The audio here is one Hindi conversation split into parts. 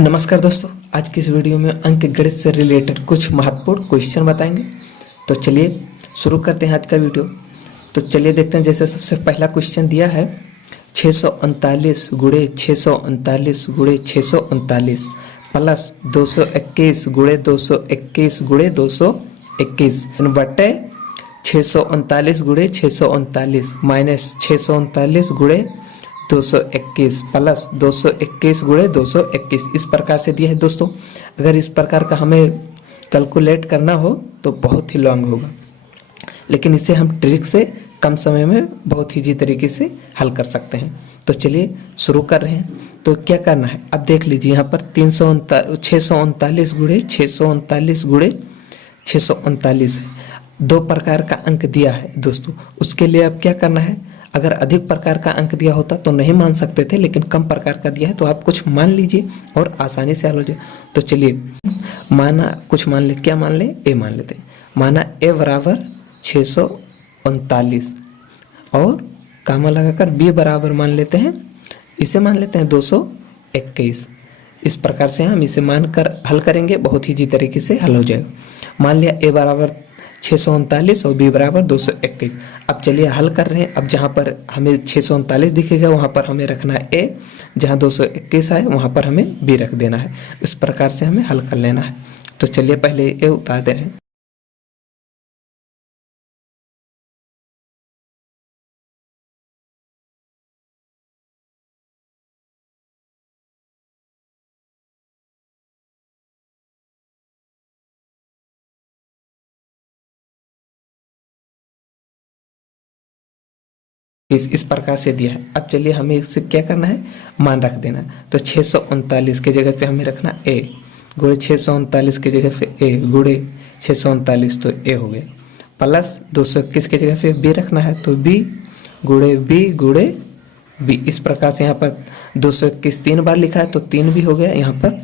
नमस्कार दोस्तों, आज की इस वीडियो में अंक गणित से रिलेटेड कुछ महत्वपूर्ण क्वेश्चन बताएंगे। तो चलिए शुरू करते हैं आज का वीडियो। तो चलिए देखते हैं। जैसे सबसे पहला क्वेश्चन दिया है 639 गुणे 639 गुणे 639 प्लस 221 गुणे 221 गुणे 221 बटे 639 गुणे 639 माइनस 639 गुणे 221 प्लस 221 गुणे 221 इस प्रकार से दिया है दोस्तों। अगर इस प्रकार का हमें कैलकुलेट करना हो तो बहुत ही लॉन्ग होगा, लेकिन इसे हम ट्रिक से कम समय में बहुत ईजी तरीके से हल कर सकते हैं। तो चलिए शुरू कर रहे हैं। तो क्या करना है, अब देख लीजिए यहाँ पर 639 गुणे 639 गुणे 639 है। दो प्रकार का अंक दिया है दोस्तों। उसके लिए अब क्या करना है, अगर अधिक प्रकार का अंक दिया होता तो नहीं मान सकते थे, लेकिन कम प्रकार का दिया है तो आप कुछ मान लीजिए और आसानी से हल हो जाए। तो चलिए माना कुछ मान ले, क्या मान ले, ए मान लेते हैं। माना ए बराबर 639 और कामा लगाकर बी बराबर मान लेते हैं, इसे मान लेते हैं 221। इस प्रकार से हम इसे मानकर हल करेंगे, बहुत ही ईजी तरीके से हल हो जाएगा। मान लिया ए बराबर 639 और बी बराबर 221। अब चलिए हल कर रहे हैं। अब जहाँ पर हमें 639 दिखेगा वहाँ पर हमें रखना है ए, जहाँ 221 आए वहाँ पर हमें बी रख देना है। इस प्रकार से हमें हल कर लेना है। तो चलिए पहले ए उतार दे रहे हैं। इस प्रकार से दिया है। अब चलिए हमें इससे क्या करना है, मान रख देना। तो 639 की जगह पे हमें रखना ए, गुणे 639 की जगह पे ए गुणे 639 तो ए हो गया, प्लस 221 की जगह पे बी रखना है तो बी गुणे बी। इस प्रकार से यहाँ पर 221 तीन बार लिखा है तो 3 भी हो गया। यहाँ पर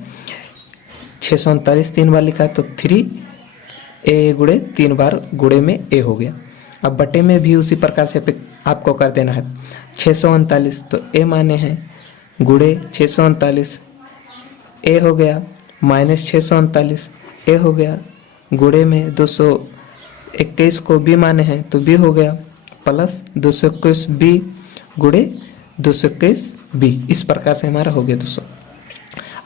639 तीन बार लिखा है तो 3 ए गुणे 3 बार गुणे में ए हो गया। अब बटे में भी उसी प्रकार से आपको कर देना है। 639 तो ए माने हैं गुणे 639 ए हो गया, माइनस 639 ए हो गया, गुणे में 221 को बी माने हैं तो बी हो गया, प्लस 221 बी गुणे 221 बी। इस प्रकार से हमारा हो गया दोस्तों।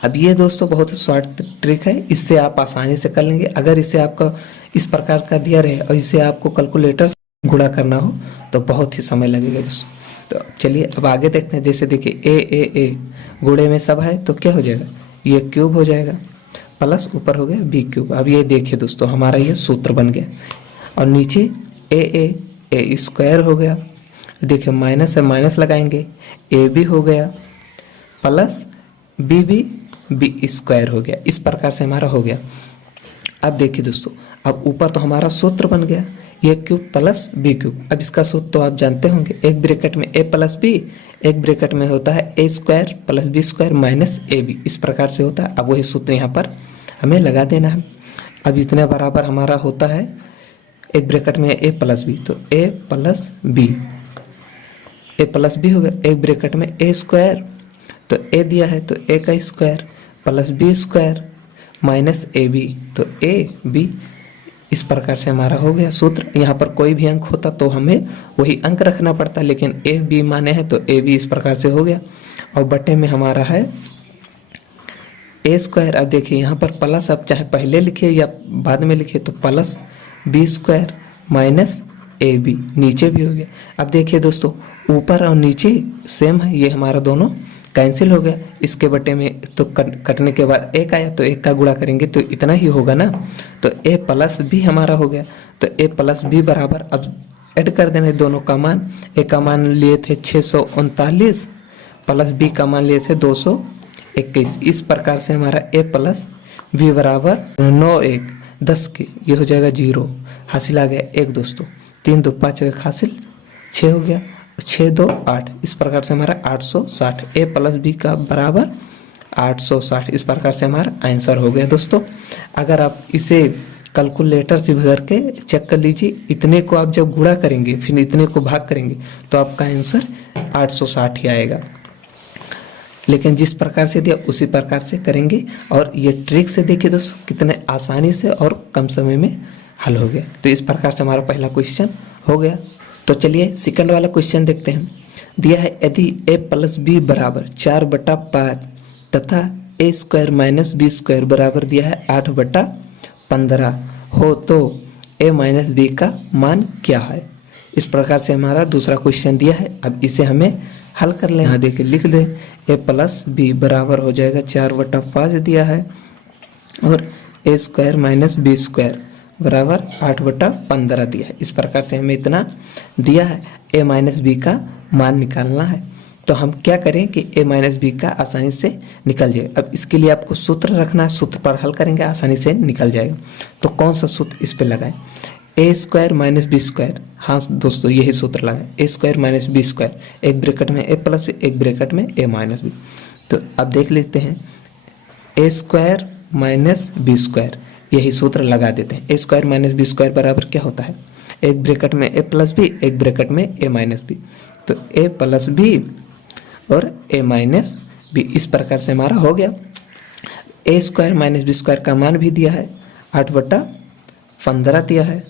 अब ये दोस्तों बहुत शॉर्ट ट्रिक है, इससे आप आसानी से कर लेंगे। अगर इसे आपका इस प्रकार का दिया रहे और इसे आपको कैलकुलेटर से गुणा करना हो तो बहुत ही समय लगेगा दोस्तों। तो चलिए अब आगे देखते हैं। जैसे देखिए ए गुणे में सब है तो क्या हो जाएगा, ये क्यूब हो जाएगा, प्लस ऊपर हो गया बी क्यूब। अब ये देखिए दोस्तों हमारा ये सूत्र बन गया। और नीचे ए स्क्वायर हो गया, देखिए माइनस है, माइनस लगाएंगे, ए भी हो गया, प्लस बी स्क्वायर हो गया। इस प्रकार से हमारा हो गया। अब देखिए दोस्तों, अब ऊपर तो हमारा सूत्र बन गया, ये क्यूब प्लस बी क्यूब। अब इसका सूत्र तो आप जानते होंगे, एक ब्रैकेट में ए प्लस बी, एक ब्रैकेट में होता है A square plus B square minus A B. इस प्रकार से होता है। अब वही सूत्र यहाँ पर हमें लगा देना है। अब इतने बराबर हमारा होता है, एक ब्रैकेट में ए प्लस बी तो ए प्लस बी हो गया, एक ब्रैकेट में ए स्क्वायर तो ए दिया है तो ए का square plus B square minus A B तो ए बी। इस प्रकार से हमारा हो गया सूत्र। यहाँ पर कोई भी अंक होता तो हमें वही अंक रखना पड़ता, लेकिन ए बी माने हैं तो ए बी इस प्रकार से हो गया। और बटे में हमारा है ए स्क्वायर। अब देखिए यहाँ पर प्लस, आप चाहे पहले लिखिए या बाद में लिखिए, तो plus B square minus A B, नीचे भी हो गया। अब देखिए दोस्तों ऊपर और नीचे सेम है, ये हमारा दोनों कैंसिल हो गया। इसके बटे में तो कटने के बाद एक आया तो एक का गुणा करेंगे तो इतना ही होगा ना, तो ए प्लस बी हमारा हो गया। तो ए प्लस बी बराबर, अब ऐड कर देना दोनों का मान। ए का मान लिए थे 639 प्लस बी का मान लिए थे 221। इस प्रकार से हमारा ए प्लस बी बराबर 9 1 10 के ये हो जाएगा 0, हासिल आ गया 1 दोस्तों। 3 2 5 1 हासिल 6 हो गया, 6 2 8। इस प्रकार से हमारा 860 ए प्लस बी का बराबर 860। इस प्रकार से हमारा आंसर हो गया दोस्तों। अगर आप इसे कैलकुलेटर से भर के चेक कर लीजिए, इतने को आप जब गुणा करेंगे फिर इतने को भाग करेंगे तो आपका आंसर 860 ही आएगा। लेकिन जिस प्रकार से दिया उसी प्रकार से करेंगे। और ये ट्रिक से देखिए दोस्तों कितने आसानी से और कम समय में हल हो गया। तो इस प्रकार से हमारा पहला क्वेश्चन हो गया। तो चलिए सेकंड वाला क्वेश्चन देखते हैं। दिया है यदि a प्लस बी बराबर 4/5 तथा a square minus B square बराबर दिया है 8/15 हो तो a माइनस बी का मान क्या है। इस प्रकार से हमारा दूसरा क्वेश्चन दिया है। अब इसे हमें हल कर लें। यहाँ देखिए लिख दें a प्लस बी बराबर हो जाएगा 4/5 दिया है और a square minus B square बराबर 8/15 दिया है। इस प्रकार से हमें इतना दिया है, a माइनस बी का मान निकालना है। तो हम क्या करें कि a माइनस बी का आसानी से निकल जाए। अब इसके लिए आपको सूत्र रखना है, सूत्र पर हल करेंगे आसानी से निकल जाएगा। तो कौन सा सूत्र इस पे लगाएं, a square minus B square. हाँ दोस्तों यही सूत्र लगाएं, a square minus B square, एक ब्रैकेट में a प्लस बी, एक ब्रैकेट में a माइनस बी। तो अब देख लेते हैं a square minus B square, यही सूत्र लगा देते हैं। a square minus B square बराबर क्या होता है, एक ब्रैकेट में a प्लस बी, एक ब्रैकेट में a माइनस बी। तो a प्लस बी और a माइनस बी, इस प्रकार से हमारा हो गया। a square minus B square का मान भी दिया है 8/15 दिया है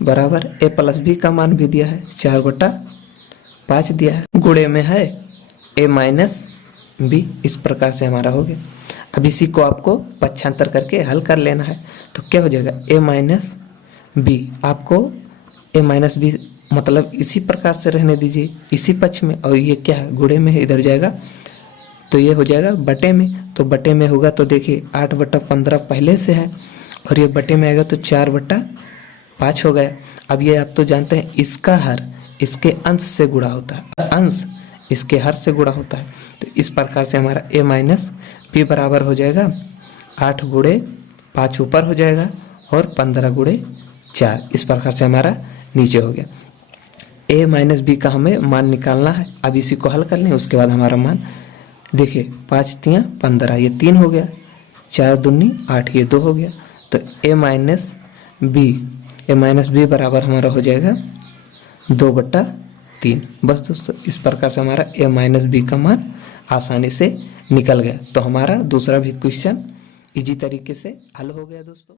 बराबर a प्लस बी का मान भी दिया है 4/5 दिया है, गुणे में है a माइनस बी। इस प्रकार से हमारा हो गया। अब इसी को आपको पक्षांतर करके हल कर लेना है। तो क्या हो जाएगा a माइनस बी, आपको a माइनस बी मतलब इसी प्रकार से रहने दीजिए इसी पक्ष में, और ये क्या है गुणे में है, इधर जाएगा तो ये हो जाएगा बटे में। तो बटे में होगा तो देखिए 8/15 पहले से है और ये बटे में आएगा तो 4/5 हो गया। अब ये आप तो जानते हैं इसका हर इसके अंश से गुणा होता है, अंश इसके हर से गुणा होता है। तो इस प्रकार से हमारा a माइनस बी बराबर हो जाएगा 8 गुणे 5 ऊपर हो जाएगा और 15 गुणे 4। इस प्रकार से हमारा नीचे हो गया। a माइनस बी का हमें मान निकालना है। अब इसी को हल कर लें, उसके बाद हमारा मान देखिए 5 तियां 15, ये 3 हो गया, 4 दूनी 8, ये 2 हो गया। तो a माइनस बी बराबर हमारा हो जाएगा 2/3। बस दोस्तों इस प्रकार से हमारा a माइनस बी का मान आसानी से निकल गया। तो हमारा दूसरा भी क्वेश्चन इजी तरीके से हल हो गया दोस्तों।